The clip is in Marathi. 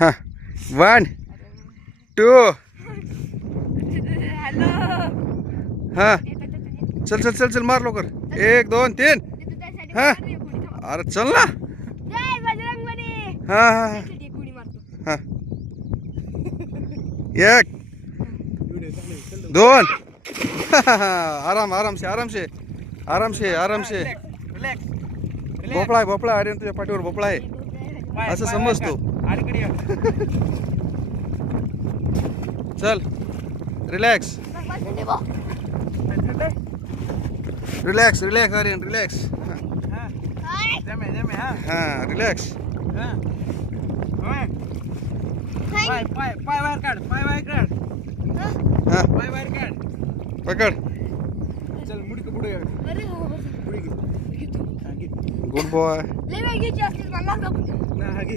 हां 1 2 हॅलो हां चल चल चल चल मार लवकर 1 2 3 हां अरे चल ना जय बजरंगबली हां हां त्यासाठी गुणी मारतो हां 1 2 आराम आराम से आराम से आराम से आराम से भोपळा आहे भोपळा अरे तुझ्या पाठीवर भोपळा आहे असं समज तू चल relax relax relax Aryan relax हां रिलॅक्स हां पकड चल मुडके पुढे गुड बॉय लय वेळ घ्यायची असली मला ना घे